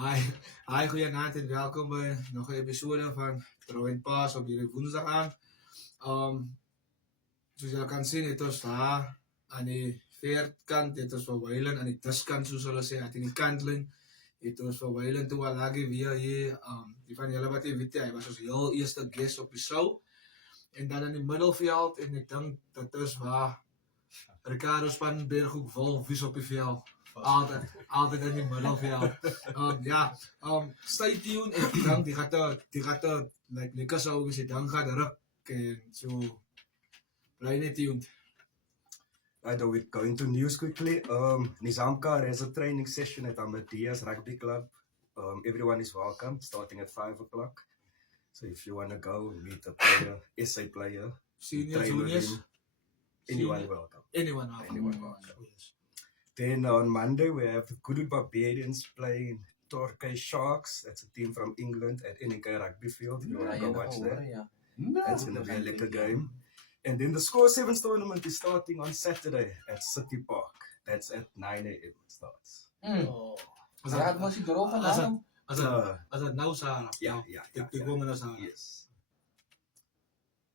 Hi, goeienaand en welkom bij nog een episode van Trouw en Pas op jullie woensdag aan. Zoals je kan zien, het was daar aan die veerkant, het was verwijlen, aan die tuskant, zoals zullen zeggen, aan die kantlijn. Het was verwijlen toen we lagen weer hier, die van jullie wat je weet, hij was ons heel eerste guest op de show. En dan in het middelveld, en ik denk dat is waar Ricardo Spanberg ook vol vis op je veld. Altijd in het middelveld. Stay tuned. Ik denk die gaat lekker zo is het dan gaat erop. En zo blijf net tuned. Right, we're going to news quickly. Nizamkar has a training session at Amadeus Rugby Club. Everyone is welcome, starting at 5 o'clock. So if you want to go meet a player, SA player, Senior, juniors, anyone welcome. Anyone welcome. Yes. Then on Monday we have the Kudud Barbarians playing Torquay Sharks. That's a team from England at NK Rugby Field. You want to go watch that? That's going to be a lekker game. And then the Score 7 tournament is starting on Saturday at City Park. That's at 9 a.m. it starts. Was ik er al vandaan? Als het nou Sarah. Yeah. Ik wil me naar Sarah. Yes.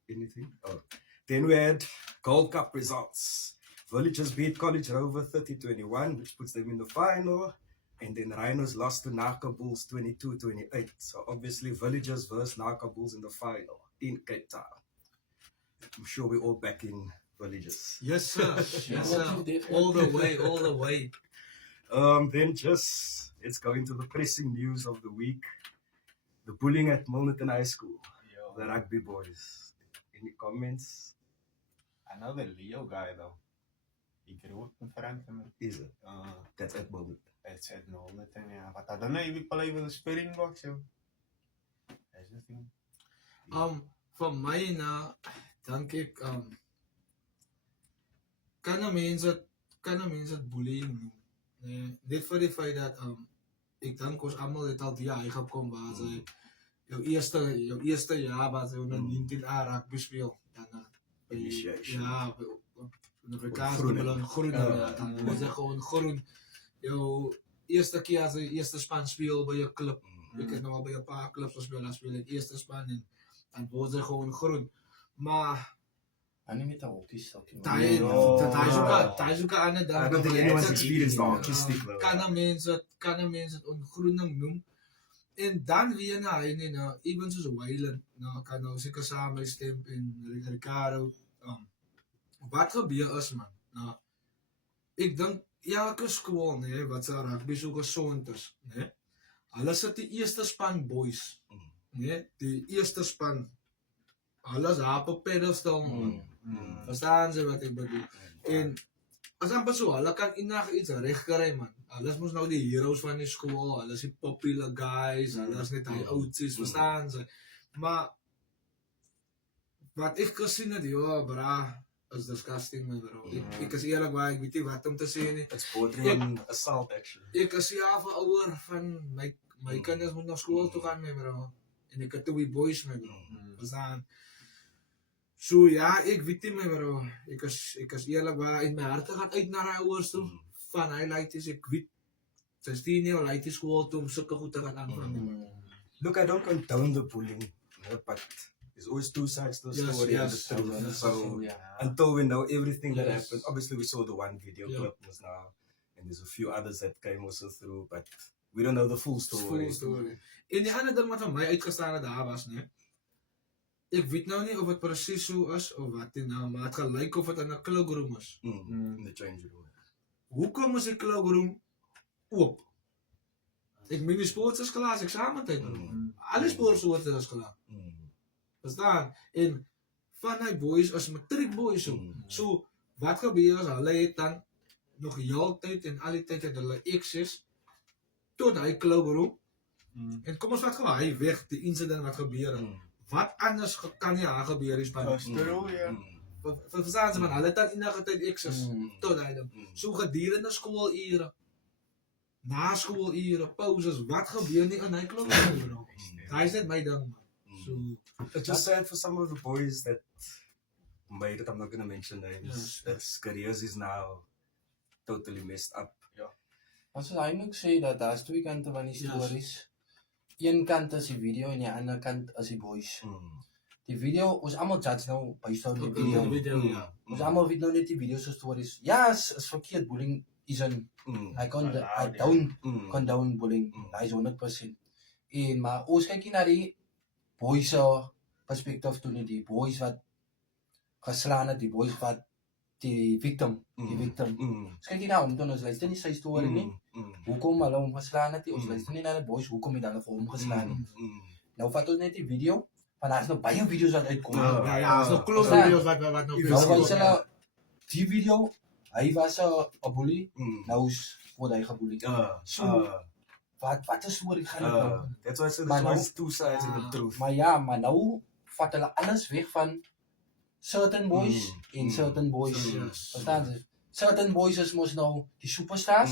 Anything? Oh. Then we had Gold Cup results. Villagers beat College Rover 30-21, which puts them in the final. And then Rhinos lost to Naka Bulls 22-28. So obviously Villagers versus Naka Bulls in the final in Cape Town. I'm sure we're all back in Villagers. Yes sir. Yes sir. All the way. Then let's go into the pressing news of the week. The bullying at Milnerton High School. The rugby boys. Any comments? I know the Leo guy though. He grew up in Frankfurt. Is it? That's at Milnerton. It's at Milnerton, yeah. But I don't know if he play with a Springboks, yo. That's the thing. Van mij na, denk ik, kan een mens het bullying noemen. Nee, dit voor die feit dat, ik denk ons allemaal het al die jaar gekomen waar ze, jouw eerste jaar waar ze onder 19 jaar rugby speel. Initiation. Ja, de Afrikaanse groen, dan wordt het gewoon groen. Jouw eerste keer als je eerste span speel bij je club. Ik heb nog wel bij een paar clubs gespeeld, dan speel ik eerste span en dan wordt het gewoon groen. Maar En niet met de hockey dat hij is ook aan het I don't think anyone's experienced the hockey stick though. Kan een mens het ongroening noemen. En dan weer naar en even zoals Weilen, nou kan nou zeker samen stem in Ricardo. Wat gebeurt is man? Nou, ik denk elke school nee, wat ze rugby zo gezond is, nee. Alles het die eerste span boys, nee, die eerste span. Alles op een pedestal man. Verstaan ze wat ik bedoel? En als een persoon, alles kan indag iets recht krijgen man. Alles moest nou die heroes van die school, alles die popular guys, alles net die oudjes, verstaan ze. Maar wat ik gezien heb, joh, bra, is disgusting man bro. Ik is eerlijk waar, ik weet niet wat om te zeggen. It's bordering on assault actually. Ik is ja van ouder van mijn kinders moet naar school toe gaan mee bro. En ik heb twee boys mee bro. Verstaan. So ja, ik weet niet meer bro. Ik is eerlijk waar, in mijn hart gaat uit naar haar ouders toe. Van hij lijkt is, ik weet. 16 jaar lijkt is school toe om zulke goed te gaan aanvangen. Look, I don't condone the bullying, but there's always two sides to the story and the truth. So until we know everything that happened, obviously we saw the one video clip was now, and there's a few others that came also through, but we don't know the full story. En die andere ding wat van mij uitgestaan daar was, nee. Ik weet nou niet of het precies zo is of wat die nou, maar het gelijk of het in een cloakroom is. In the change room. Hoe komen ze cloakroom op? Ik ben die sports is klaar, examentijd bro. Alle sportsoorten is klaar. Verstaan? En van die boys is matriek boys zo. So, wat gebeurt als hulle het dan nog heel tijd en al die tijd dat hulle X is, tot hy cloakroom. En kom ons wat gewoon, hy weg, die incident wat gebeur. Wat anders kan nie haar gebeur is van verstaan ze van hulle het dan enige tyd X's tot hy dan. So gedurende skoolure, na skoolure, pauses, wat gebeur nie in hy klop bro. Daai is net my ding man. So it's just sad for some of the boys that made it. I'm not gonna mention names. That careers is now totally messed up. As ons eintlik sê dat daar's twee kante van die Yes. stories. Een kant is die video en die ander kant is die boys. Die video, ons almal judge nou based on die video. Die video, ja. Ons almal weet nou net die video's se stories. Ja, is verkeerd. Bullying isn't. I don't condone bullying. That is 100%. Maar ons kyk nie na die boys se perspektief toe nie. Die boys wat geslaan het, die boys wat die victim. Ons kyk nie na hom toe, ons luister nie sy storie nie. Hoekom hulle hom geslaan het, ons luister nie na die boys, hoekom het hulle vir hom geslaan het. Nou vat ons net die video, want daar is nog baie video's wat uitkom. Ja, is nog klop Ja. video's wat nou Nou beskik. wys hulle die video, hy was 'n bully, nou word hy gebully. Wat is storie gaan dit nou? That's why I said Maar there's nou- always two sides of the truth. Maar ja, maar nou vat hulle alles weg van certain boys en certain boys. Yes. Verstaan jy? Certain boys is mos nou die superstars.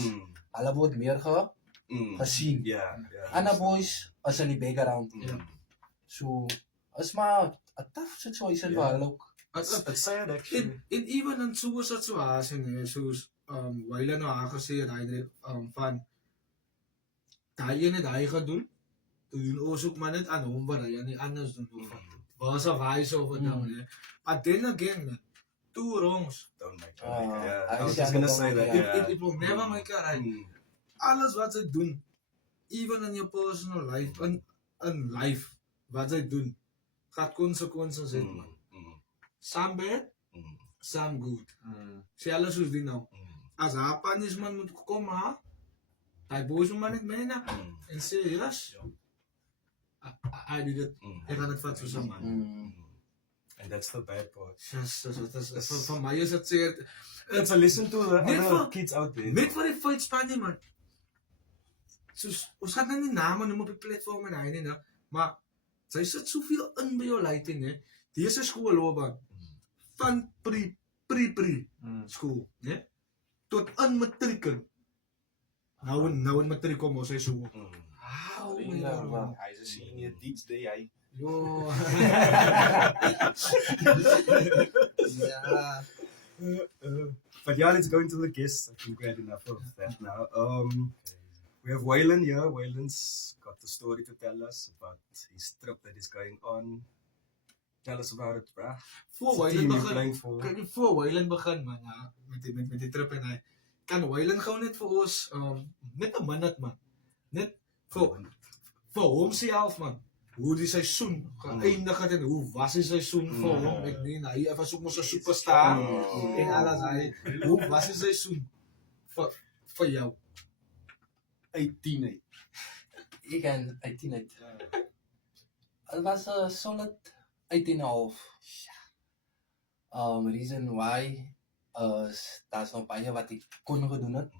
Hulle word meer gesien. Yeah. Ander boys is in die background. Ja. So is maar 'n tough situation vir hulle ook. It's sad actually. En even in so 'n situasie, nee, soos Wyle nou aangesê het hy van daai ene daai gedoen. Toe doen ons ook maar net aan hom wat hy aan die anders doen of was of wise of nou, nee. But then again, man, two wrongs. Don't make it. Ah, Yeah, I I was see, just I gonna don't say know, that. yeah. Yeah. It will never make it right. Alles wat sy doen, even in your personal life, in life, wat sy doen, gaat konsekwensies hê, man. Some bad, some good. Sê alles soos die nou. As haar punishment moet kom, ha? Hy boos hom maar net mee na en sê, yes, I did it. Ek gaan dit vat soos 'n man. And that's the bad part. Yes, vir my is dit seer. It's a listen to the Net other vir- kids out there. Net vir die fight span nie, man. Soos, ons gaan nou nie name noem op die platform en hy nie, nou, maar sy sit soveel in by jou leiding, hè. Dese skoolloopbaan van pre skool, né? Tot in matriek. Nou in matriek kom ons hy so. Wow, Ja, maar- Hy is 'n senior teach day hy. Jo. Ja. But yeah, let's go into the guests. I think we had enough of that now. We have Waylon here. Waylon's got the story to tell us about his trip that is going on. Tell us about it, bruh. Voor What's the Wayland team you're begin. playing for? Kyk, voor Wayland begin, man, ja, met die trip en hy. Kan Wayland gou net vir ons net 'n minute, man. Net vir homself, man. Hoe die seisoen geëindig het en hoe was die seisoen vir hom? Ek meen, hy was ook mos 'n superstar en alles hy. Hoe was die seisoen vir jou? 18 hy. Ek kan 18 uit. Het was 'n solid 18.5. Reason why is daar's nog baie wat ek kon gedoen het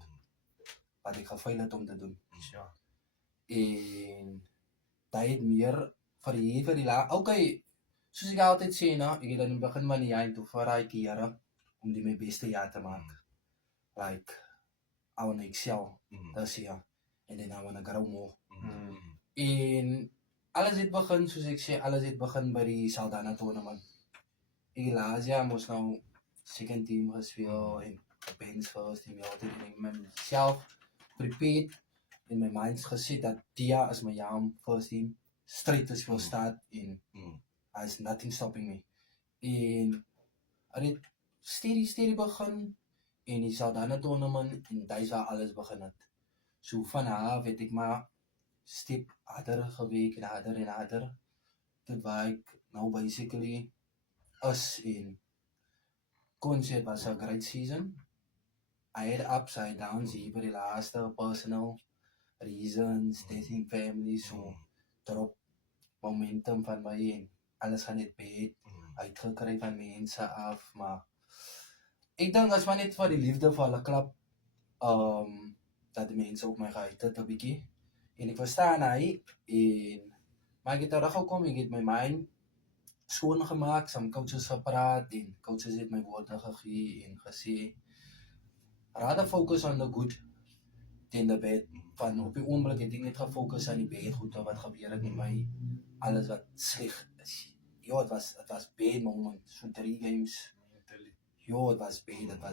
wat ek gefaal het om te doen. Ja. En daai het meer vir die okay, soos ek altyd sê, nou, ek het in die begin van die jaar toe vir daai kere om die my beste jaar te maak. Like, I wanna excel this year. And then I wanna grow more. En alles het begin, soos ek sê, alles het begin by die Saldanha tournament. Ek het laas jaar moes nou second team gespeel en bench first team, altyd en ek myself prepared in my mind gesit dat die jaar is my jaar om first team straight te speel start en there's nothing stopping me. En het steady begin en die Saldanha tournament en daar is waar alles begin het. So van haar weet ek maar step harder gewerk en harder tot waar ek nou basically is en kon sê het was 'n great season. I had ups and downs hier by die laaste personal reasons, dating family, so drop momentum van my en alles gaan net bad uitgekry van mense af, maar ek dink as maar net vir die liefde vir hulle klub dat die mense op my gehad het 'n bietjie en ek verstaan hy en maar ek het teruggekom, ek het my mind skoon gemaak, some coaches gepraat en coaches het my woorde gegee en gesê rather focus on the good than the bad. Van op die oomblik het ek net gefokus aan die bad goede wat gebeur het met my, alles wat sleg is. Ja, het was bad moment, so 3 games. Ja, het was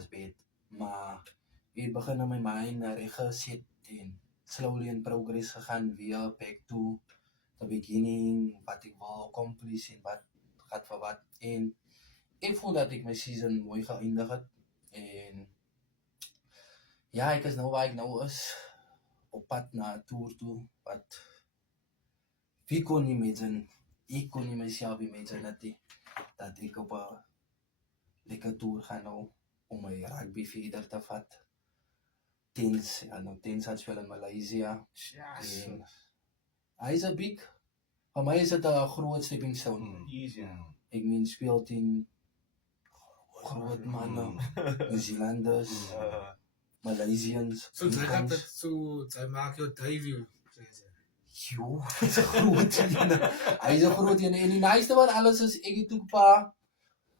bad, maar ek begin in my mind reg gesit en slowly in progress gegaan weer back to the beginning, wat ek wil accomplish en wat gaat vir wat. En ek voel dat ek my season mooi geëindig het. En ja, ek is nou waar ek nou is, op pad na 'n tour toe, wat wie kon imagine, ek kon nie myself imagine dat ek op 'n lekker tour gaan nou, om my rugby verder te vat. Tens, ja, nou Tens het speel in Malaysia. Yes. En hy is 'n big, vir my is dit 'n groot stepping stone. Easy. Ek meen speel teen groot manne, New Zealanders, Malaysians. So, sy Hongkongs. sy maak jou debut, sê sy. Jo, hy is 'n groot ene. Hy is 'n groot ene. En die nice van alles is, ek het ook 'n paar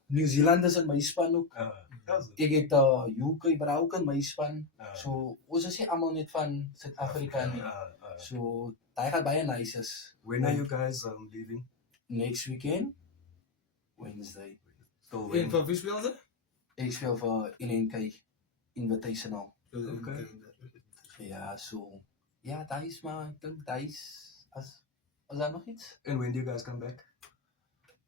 New Zealanders in my span ook. Ek het UK Brouk in my span. So, ons is nie almal net van Suid-Afrika nie. So, daai gaan baie nice is. When are you guys leaving? Next weekend, Wednesday. Till En when? vir wie speel sy? Ek speel vir NNK Invitational. Okay. Ja, so. Ja, daar is maar, ek dink daar is, as daar nog iets? And when do you guys come back?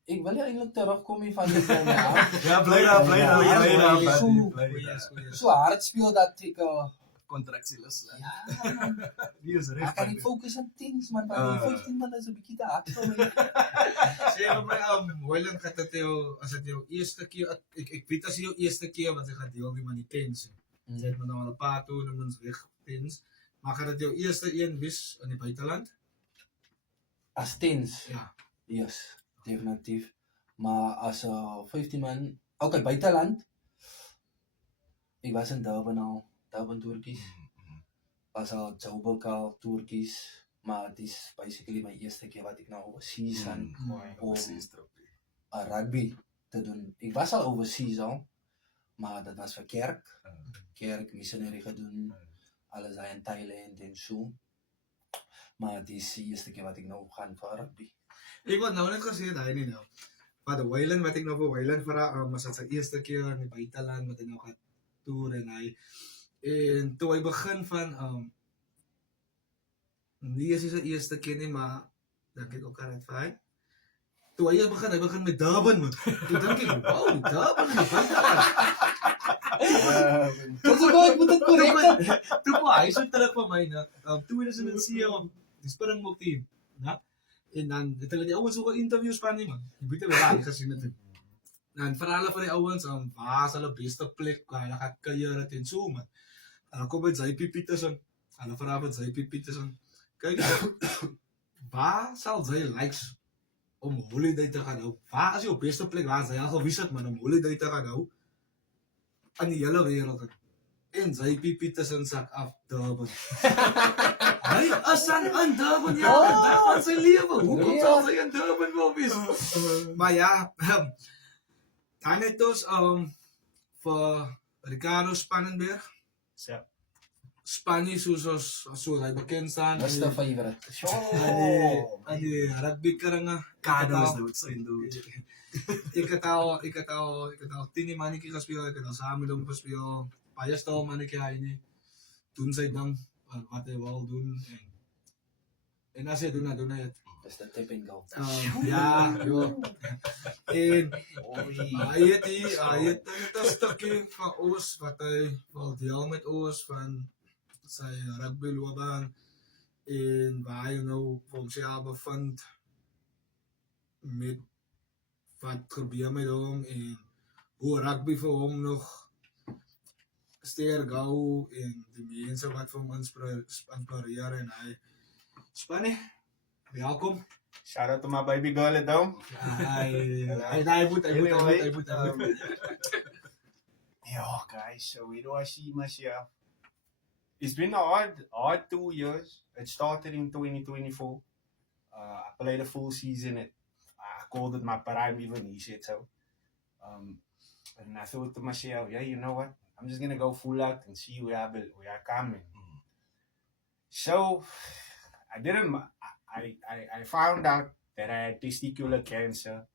Ek wil eintlik terugkom hier van dit nou. Ja. Ja, bly daar, bly daar, Ja, bly daar, ja, buddy, so- bly Goeie, daar. goeie. So hard speel dat ek, Contractieus. ja man, Wie is ek reg? kan nie fokus op teams man, want 15 man is 'n bietjie te hard vir my. Sê vir my, Hoyland, gaat dit jou, as dit jou eerste keer, ek weet as jou eerste keer, want jy gaat deel die man die Tens. Jy het me nou al 'n paar toernooien weg Tens. Maar gaat dit jou eerste een wees in die buiteland? As tens, Ja. yes, definitief. Maar as 15 man, okay, buiteland. Ek was in Durban al, Durban Turkies. Was al Joburg al Turkies, maar het is basically my eerste keer wat ek nou overseas gaan om Overseas trophy. rugby te doen. Ek was al overseas al, maar dat was vir kerk missionary gedoen, alles daar in Thailand en so. Maar het is die eerste keer wat ek nou gaan vir rugby. Ek word nou net gesê, hy nie nou. Maar de Hoyland, wat ek nou vir Hoyland vraag, was dit sy eerste keer in die buiteland, wat hy nou gaat toer en toe hy begin van, nie is hy sy eerste keer nie, maar, dink ek ook aan het vir hy. Toe hy begin met Durban, man. Toe dink ek, wow, Durban in die buiteland. Wat is ek moet dit korrek? Toe kom hy so terug van my, 2007, die Springbok team, na? En dan het hulle die ouens ook 'n interview span nie, man. Jy weet wel, jy gesien het. Dan vra hulle van die ouens, waar is hulle beste plek, waar hulle gaan kuier het en so, man. Dan kom met Zypie Petersen, hulle vra van Zypie Petersen, kyk, waar sal sy likes om holiday te gaan hou? Waar is jou beste plek, waar sy al gewys het, man, om holiday te gaan hou? In die hele wêreld. En Zypie Petersen sak af Durban. Hy is in Durban, ja, dag van sy lewe. Hoekom sal sy in Durban wil wees? Maar ja, dan het ons vir Ricardo Spannenberg, Ja. Spanje soos hy bekend staan. Wat is die favorite? aan die rugbykringe. Cardinals dood zijn dood. Ik had al 10 mannetjie gespeel, ek het al saam met hom gespeel. Baie stil mannetjie hy nie. Doen sy ding wat hy wil doen en as hy doen, dan doen hy het. Dis die tip and go. Ja, jo. En hy het 'n stukkie van ons wat hy wil deel met ons van sy rugbyloopbaan en waar hy nou vir homself bevind met wat gebeur met hom en hoe rugby vir hom nog sterk hou en die mense wat vir hom inspireer en hy Spannie, welkom. Shout out to my baby girl at home. Hij moet. Yeah, guys, so where do I see myself? It's been a hard 2 years. It started in 2024. I played a full season. I called it my prime, even he said so. And I thought to myself, yeah, you know what? I'm just gonna go full out and see where I come in. So I found out that I had testicular cancer.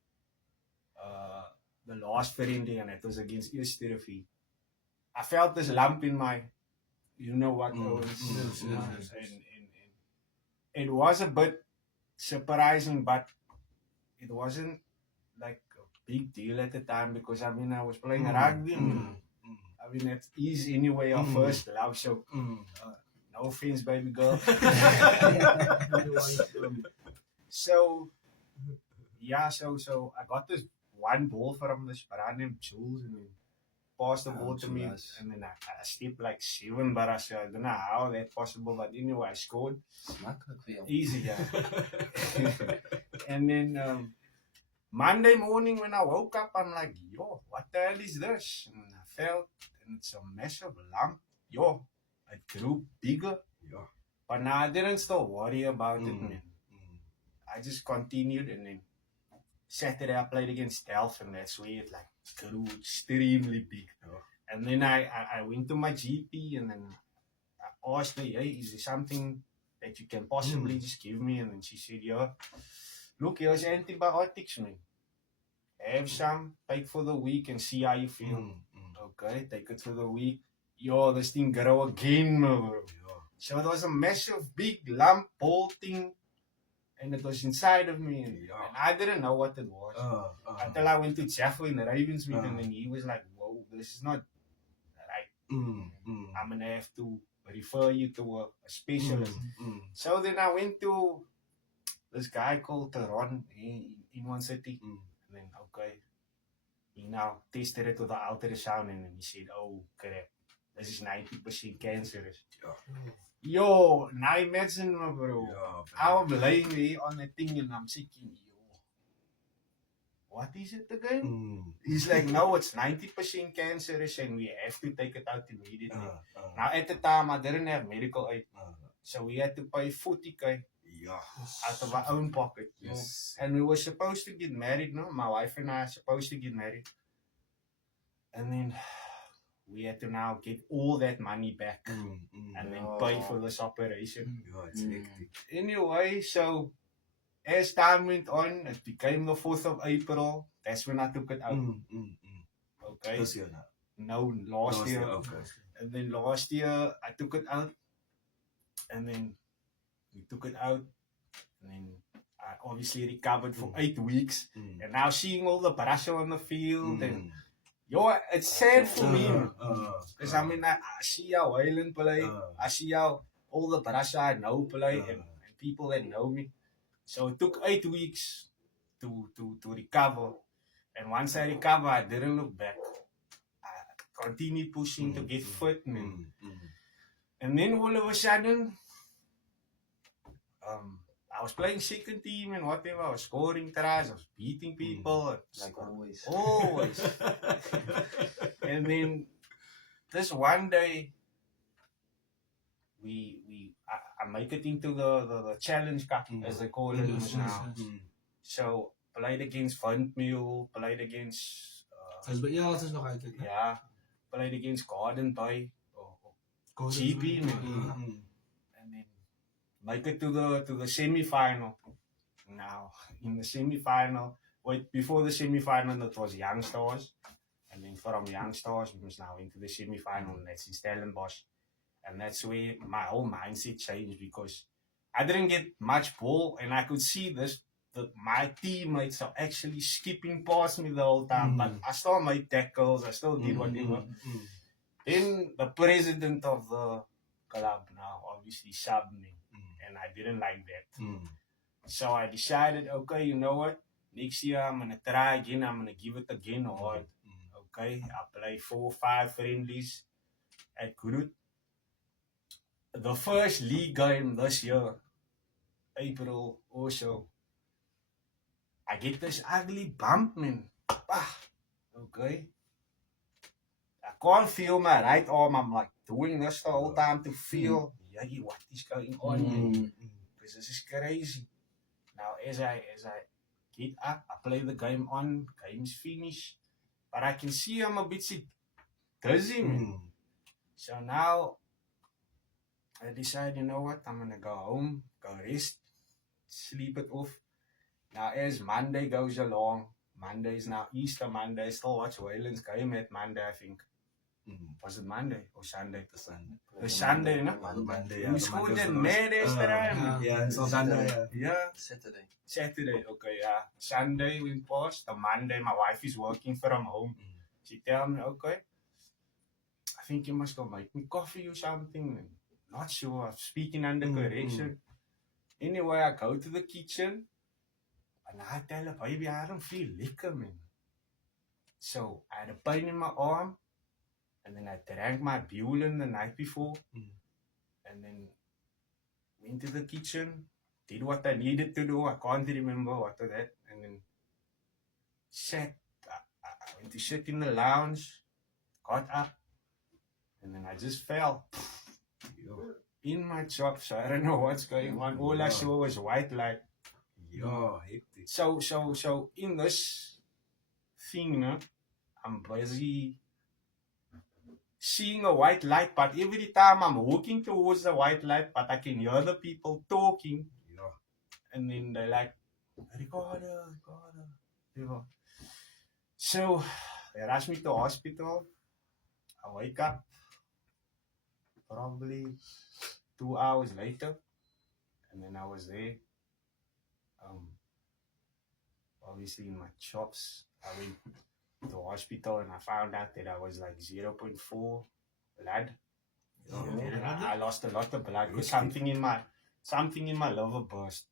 The last Friday, and it was against East Therapy. I felt this lump in my You know what Mm, Owens mm, is. yes. And it was a bit surprising, but it wasn't like a big deal at the time because I mean I was playing rugby. I mean it's easy anyway our first love, so no offense, baby girl. So yeah, so I got this one ball from this brand named Jules and then passed the ball to me Jules. and then I stepped like 7 but I said I don't know how that's possible, but anyway I scored. Makkelijk vir jou. Easy, yeah. And then Monday morning when I woke up, I'm like, yo, what the hell is this? And I felt, and it's a massive lump. Yo, it grew bigger. Yeah. But now I didn't still worry about it, man. I just continued, and then Saturday I played against Delft, and that's where it like grew extremely big. Yeah. And then I went to my GP, and then I asked her, hey, is there something that you can possibly just give me? And then she said, yeah, look, here's antibiotics, man. Have some, take for the week and see how you feel. Okay, take it for the week. Yo, this thing grow again, bro. Yeah. So it was a massive, big lump, ball thing, and it was inside of me. And I didn't know what it was. Until I went to Jeffo in the Ravensmeet, and then he was like, whoa, this is not right. I'm going to have to refer you to a specialist. So then I went to this guy called Teron in one city. And then, okay, he now tested it with the ultrasound and then he said, oh, crap, this is 90% cancerous. Yo, now imagine, bro. I'm laying there on the thing and I'm thinking, yo, what is it again? He's like, no, it's 90% cancerous and we have to take it out immediately. Now, at the time, I didn't have medical aid. So we had to pay 40K out of our own pocket. Yes. And we were supposed to get married, no? My wife and I are supposed to get married. And then we had to now get all that money back and then pay for this operation. Yeah, it's hectic. Anyway, so as time went on, it became the 4th of April. That's when I took it out. Okay. This year now. No, last year. Okay. And then last year, I took it out. And then we took it out. And then I obviously recovered for 8 weeks. And now seeing all the pressure on the field and yo, it's sad for me. Because I mean, I see how Wayland play. I see how all the pressure I know play and people that know me. So it took 8 weeks to recover. And once I recovered, I didn't look back. I continued pushing to get fit. And then all of a sudden, I was playing second team and whatever. I was scoring tries. I was beating people. Like always. Always. And then this one day, I make it into the Challenge Cup, as they call it now. So played against Vindmeul, played against Het is nog uit. yeah, played against Garden Bay, GP, man. And then make it to the semi-final. Now in the semi-final, before the semi-final it was Young Stars, and then from Young Stars we was now into the semi-final, and that's in Stellenbosch. And that's where my whole mindset changed because I didn't get much ball, and I could see this. My teammates are actually skipping past me the whole time, but I still made tackles, I still did whatever. Then the president of the club now obviously subbed me, and I didn't like that. So I decided, okay, you know what? Next year I'm going to try again, I'm going to give it again hard. Okay, I played 4 or 5 friendlies at Groot. The first league game this year, April or so, I get this ugly bump, man. Okay. I can't feel my right arm. I'm like doing this the whole time to feel, what is going on, man? Because this is crazy. Now, as I get up, I play the game on, game's finished. But I can see I'm a bit dizzy, man. So now, I decide, you know what, I'm going to go home, go rest, sleep it off. Now, as Monday goes along, Monday is now Easter Monday, still watch Wayland's game at Monday, I think. Was it Monday or Sunday? The sun. The Sunday, no? Monday, We scored that mad yesterday. Yeah, it's on Sunday. Yeah. Saturday, okay, yeah. Sunday we passed. The Monday, my wife is working from home. She tell me, okay, I think you must go make me coffee or something. Not sure. I'm speaking under correction. Anyway, I go to the kitchen and I tell her, baby, I don't feel liquor, man. So I had a pain in my arm, and then I drank my Bulan the night before, and then went to the kitchen, did what I needed to do. I can't remember what was that, and then sat. I went to sit in the lounge, got up, and then I just fell in my chops. I don't know what's going on. All I saw was white light. Hectic. So in this thing, no, I'm busy seeing a white light, but every time I'm walking towards the white light, but I can hear the people talking, and then they're like, recorder. So they rushed me to hospital. I wake up probably 2 hours later, and then I was there. Obviously in my chops, I went to the hospital and I found out that I was like 0.4 blood. And I lost a lot of blood because something in my liver burst.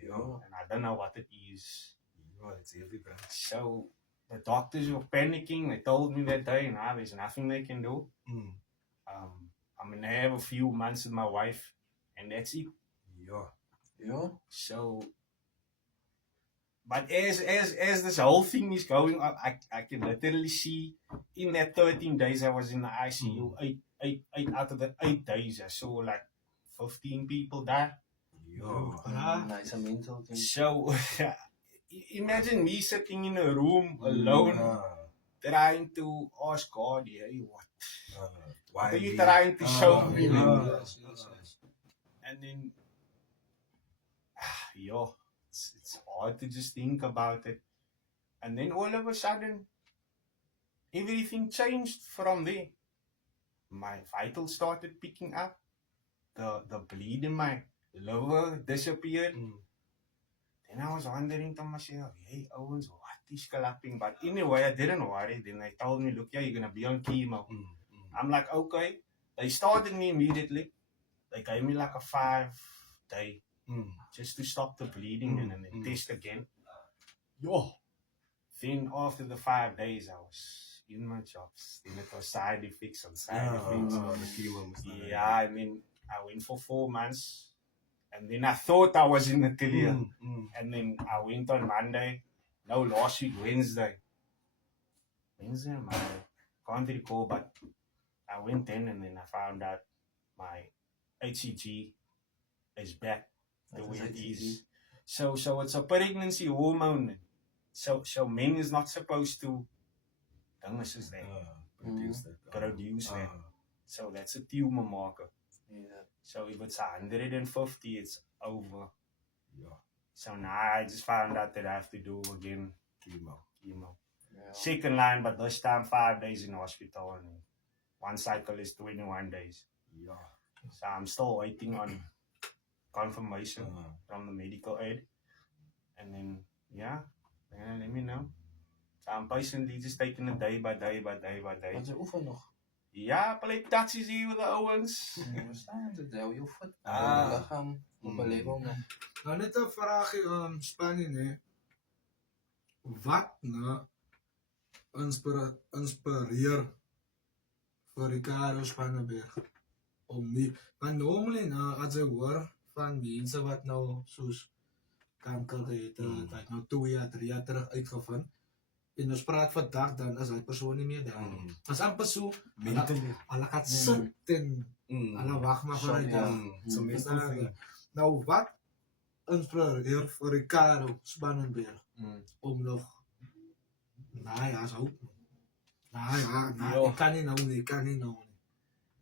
And I don't know what it is. It's heavy, bro. So the doctors were panicking. They told me that day, nah, there's nothing they can do. I'm gonna have a few months with my wife, and that's it. So, but as this whole thing is going on, I can literally see in that 13 days I was in the ICU, eight out of the 8 days I saw like 15 people die. Nice a mental thing. So imagine me sitting in a room alone, trying to ask God, hey, what are you trying to show me? And then, it's hard to just think about it. And then all of a sudden, everything changed from there. My vitals started picking up. The bleed in my liver disappeared. Then I was wondering to myself, hey, Owens, what is collapsing? But anyway, I didn't worry. Then they told me, look, you're going to be on chemo. I'm like, okay. They started me immediately. They gave me like a 5-day just to stop the bleeding and then test again. Then after the 5 days, I was in my chops. Then it was side effects on side effects. Yeah, I mean, I went for 4 months. And then I thought I was in the clear. And then I went on Monday. No, last week, Wednesday or Monday. Can't recall, but I went in and then I found out my HCG is back the way it is. So it's a pregnancy hormone. So men is not supposed to produce that. So that's a tumor marker. So if it's 150, it's over. So now I just found out that I have to do again chemo. Second line, but this time 5 days in hospital, and one cycle is 21 days. So I'm still waiting on confirmation from the medical aid, and then they're gonna let me know. So I'm patiently just taking it day by day. Wat je oefen nog? Ja, play touches hier with the Owens. Verstaan ze? Dat je oefent. Je lichaam op een level nog. Nou, net een vraagje, Spanje, nee. Wat nou inspireer voor Ricardo Spangenberg om nie, want normally as jy hoor van mense wat nou soos kanker het, wat nou 2 jaar, 3 jaar terug uitgevind, en ons praat vandag, dan is hy persoon nie meer daar. As amper so, hulle gaat sit en hulle wacht maar vir die dag. Nou, wat inspireer vir Ricardo Spangenberg om nog ik kan niet nou.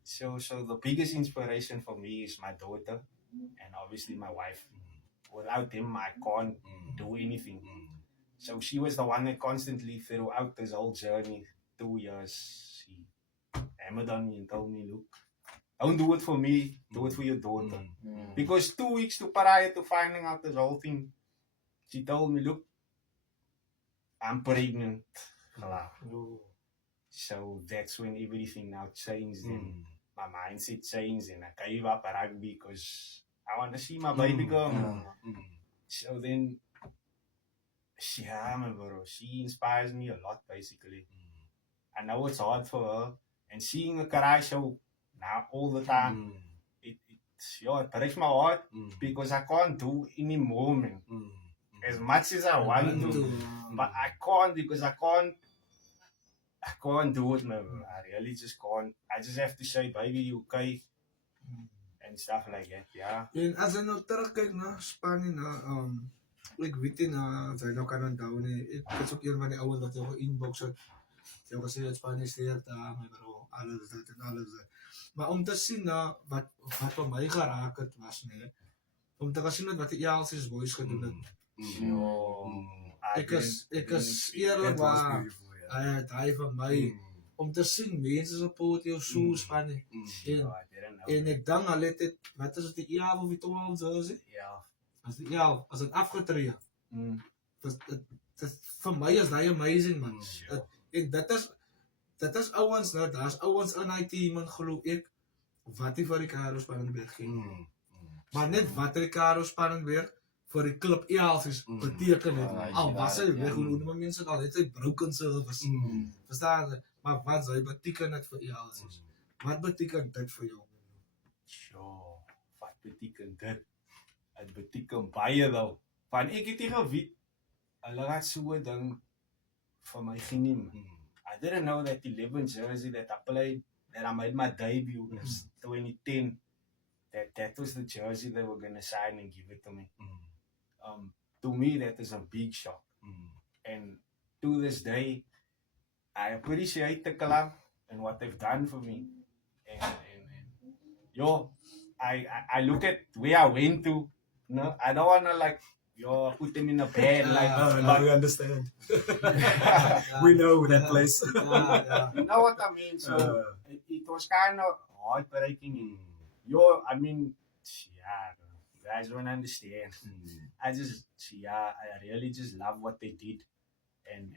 So the biggest inspiration for me is my daughter and obviously my wife. Without them, I can't do anything. So she was the one that constantly throughout this whole journey, 2 years, she hammered on me and told me, look, don't do it for me, do it for your daughter. Because 2 weeks prior to finding out this whole thing, she told me, look, I'm pregnant. So that's when everything now changed and my mindset changed and I gave up rugby because I want to see my baby girl. So then, she inspires me a lot basically. I know it's hard for her and seeing a Karai show now all the time, it breaks my heart because I can't do any more, man. As much as I want to, but I can't because I can't do it, man. I really just can't. I just have to say, baby, you okay? And stuff like that, yeah. En as ek nou terugkyk na Spanje na ek weet nie na sy nou kan onthou nie. Ek is ook een van die ouens wat jou inbox het. Sy het gesê dat Spanje steek daar, my bro, alles dit en alles dit. Maar om te sien na wat vir my geraak het was nie. Om te sien wat die Elsies boys gedoen het. Ek is eerlik waar hy van my om te sien mense support jou so Spanje. En ek dink hulle het wat is dit die 11 of die 12 jersey? As dit afgetree. Dit vir my is daai amazing man. En dit is ouens nou, daar's ouens in hy team en glo ek wat hy vir Ricardo Spannenberg gee. Maar net wat Ricardo Spannenberg vir die klub Elsies beteken het. Al was hy weg, hoe noem mense al het hy broken service. Verstaan jy? Maar wat sy beteken het vir Elsies? Wat beteken dit vir jou? Wat beteken dit? Het beteken baie wel. Want ek het nie geweet, hulle het so 'n ding vir my geneem. I didn't know that 11 jersey that I played, that I made my debut in 2010, that was the jersey they were going to sign and give it to me. To me, that is a big shock. And to this day, I appreciate the club and what they've done for me. And I look at where I went to. No, I don't want to put them in a bad light. But we understand. We know that place. You know what I mean? So it was kind of heartbreaking. I mean, you guys don't understand. I really just love what they did and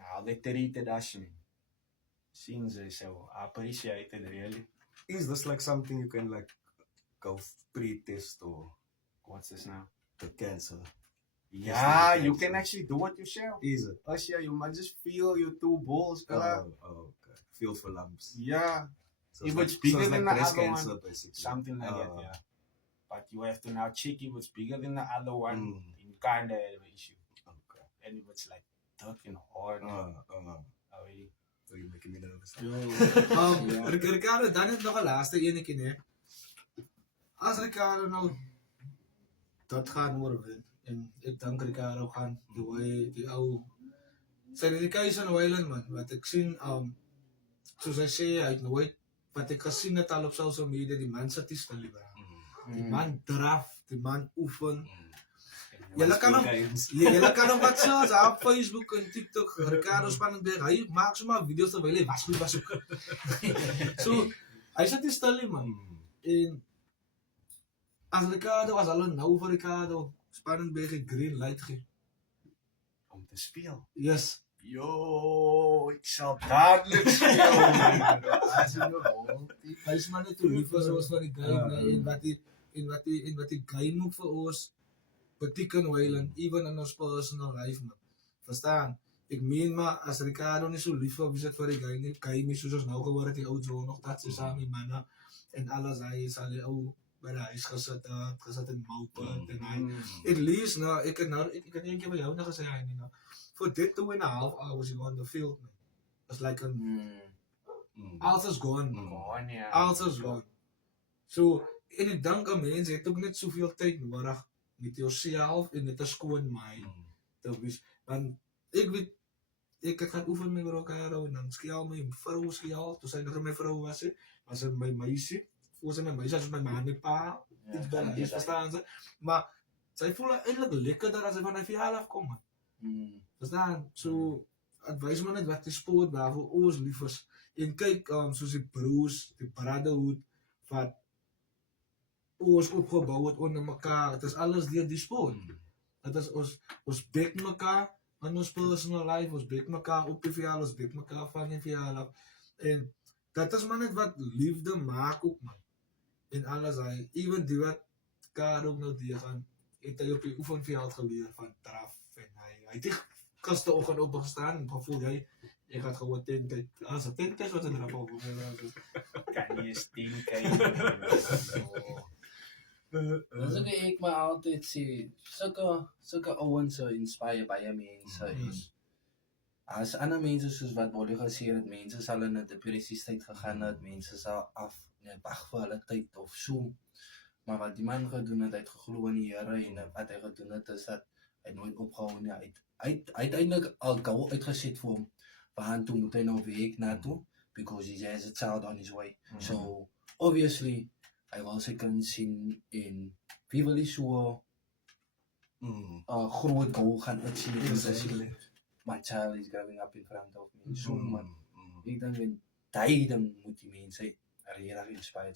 how they treated us, man. So I appreciate it really. Is this like something you can like go pre-test or what's this now? The cancer? Yeah, you can actually do it yourself. Is it? Usher, you might just feel your 2 balls. Okay. Feel for lumps. Yeah. So if it's it's bigger like than the breast other cancer, one, basically. something like that, yeah. But you have to now check if it's bigger than the other one. You kind of have an issue. Okay. And if it's like dark and hard, already. So you're making me nervous. Ricardo, dan het nog 'n laaste enetjie, né? As Ricardo nou dat gaan oorwin en ek dink Ricardo gaan die ou sy dedication Wayland man, wat ek sien soos hy sê hy het nooit wat ek gesien het al op social media, die man sit nie stil nie. Die man draf, die man oefen. Julle kan hom wat sê op Facebook en TikTok, Ricardo Spannenberg, hy maak sommer video's terwyl hy was ook. So, hy sit nie stil nie man. En as Ricardo, as hulle nou vir Ricardo Spannenberg die green light gee. Om te speel. Yes. Yo, ek sal dadelijk speel. Hy is maar net toe lief was ons van die game, en wat die game ook vir ons beteken Wayland, even in ons personal life man. Verstaan? Ek meen maar, as Ricardo nie so lief was het vir die game, soos ons nou gehoor het, die ou Joe nog dat sy saam die manne, en alles hy is al die ou by die huis gesit in Moupunt, en hy, at least, nou, ek het een keer by jou nog gesê, hy nie, nou, for that 2.5 hours you on the field, man. It's like alles is gone, man. Alles is gone. So, en ek dink aan mense het ook net soveel tyd nodig met jouself en met 'n skoon mind te wees. Want ek weet, ek het gaan oefen met Ricardo en dan skiel my vrou skiel, toe sy nog my vrou was my meisie, was my meisie, as my ma en pa, iets verstaan ze. Maar sy voel eintlik lekkerder as sy van 'n verjaardag kom, man. Verstaan? So, advies maar net wat die sport waarvoor ons lief is. En kyk, soos die broers, die brotherhood, wat ons opgebou het onder mekaar. Het is alles deur die sport. Het is ons bek mekaar in ons personal life, ons bek mekaar op die verjaardag, ons bek mekaar van die verjaardag. En dat is maar net wat liefde maak ook, man. En alles hy, even die wat Kaar ook nou die gaan, het hy op die oefenveld geleer van draf. En hy het die gisteroggend opgestaan en gevoel jy gaat gewoon 10 keer, als het 10 keer wat er draf op. Kan nie eens 10 kyk. Dis ook ek maar altyd sê, sulke ouens inspire baie mense. En as ander mense soos wat Bolly gesê het, mense sal in 'n depressietyd gegaan het, mense sal wag vir hulle tyd of so. Maar wat die man gedoen het, hy het geglo in die Here en wat hy gedoen het is dat hy nooit opgehou nie. Hy het uiteindelik al goal uitgeset vir hom. Waar toe moet hy nou werk na toe? Because he has a child on his way. So obviously hy wil sy kind sien en wie wil nie so groot goal gaan achieve. My child is growing up in front of me. So man, ek dink en tyding moet die mense regtig inspire.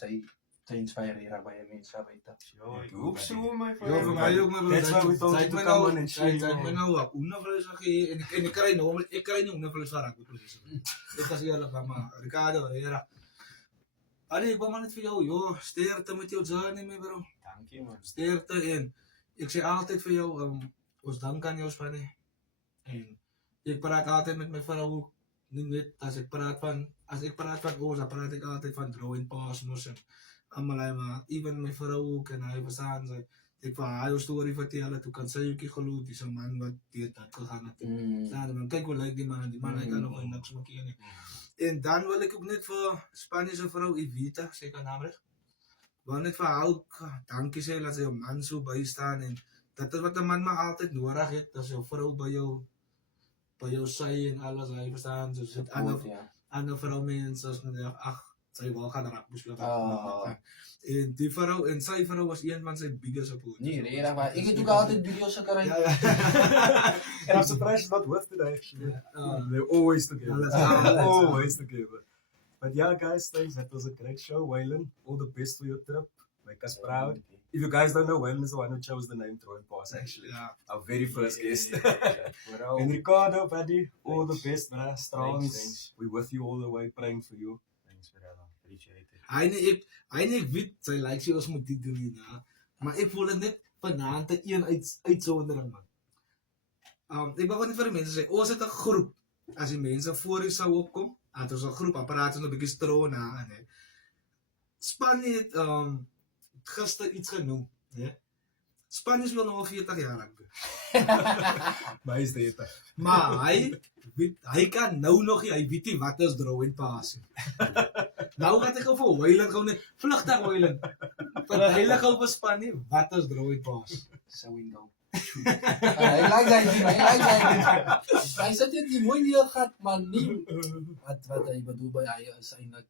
Sy inspire regtig baie mense buite. Ja, ek hoop so my Ja, vir my ook maar. That's why we thought Sy het to my come nou, on and sy share het my your- nou op hoendervlees gegee en ek kry nou, ek kry nie hoendervlees van rugbyvlees. Dit was eerlik maar Ricardo, Herrera. Allee, ek wou maar net vir jou, joh, sterkte met jou journey, my bro. Dankie man. Sterkte en ek sê altyd vir jou, ons dank aan jou spanne. En ek praat altyd met my vrou, nie net as ek praat van ons, dan praat ek altyd van draw and pass mos en allemaal maar, even my vrou ook en hy verstaan sy, ek van haar story vertel het, hoe kan sy ook nie geloof, die is 'n man wat dit het gegaan het. Verstaan, man, kyk hoe lyk die man hy kan nog niks maak nie. En dan wil ek ook net vir Spaniese vrou Evita, sê ek haar naam reg? Wil net vir haar ook dankie sê dat sy jou man so bystaan en dat is wat 'n man maar altyd nodig het, dat jou vrou by jou sy en alles, hy verstaan, so sit ander vroumense as net sy wil gaan rugby speel. En die vrou en sy vrou was een van sy biggest supporters. Nee, regtig maar. Ek het ook altyd video's gekry. Ja. And I'm surprised she's not with today, actually. They're always together. Alles. Always together. But yeah, guys, thanks. That was a great show, Waylon. All the best for your trip. Make us proud. If you guys don't know, Waylon is the one who chose the name Throwing Pass, actually. Ja. Our very first guest. Vooral. And Ricardo, buddy, all the best, man. Strong. Thanks. We're with you all the way, praying for you. Thanks brother. Appreciate it. Hy nie weet sy lyk sy ons moet dit doen nie, na. Maar ek voel dit net vanaand 'n een uitsondering man. Ek wou net vir die mense sê, ons het 'n groep. As die mense voor u sou opkom, het ons 'n groep apparaat en 'n bietjie stro na, hè. Spanje het gister iets genoem, hè. Spanje speel nou al 40 jaar rugby. Maar hy is dit. Maar hy kan nou nog nie, hy weet nie wat is draw and pass nie. Nou gaat ek vir Waylon gou net vlugtig Waylon. Verduidelik gou vir Spanje wat is draw and pass. So we go. Hy like hy. Hy sê dit nie mooi nie gehad, maar nie wat hy bedoel by hy is eintlik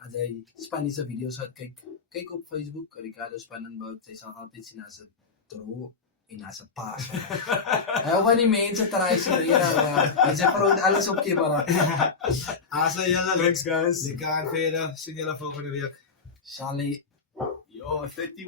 as hy Spaniese video's het kyk op Facebook, Ricardo Spannenberg, hy sal altyd sien as 'n draw en as 'n pass. Hy hou van die mense try se regtig. Hy sê vir alles op camera. As julle Thanks, guys. lekker verder, sien julle volgende week. Sally Ja, 30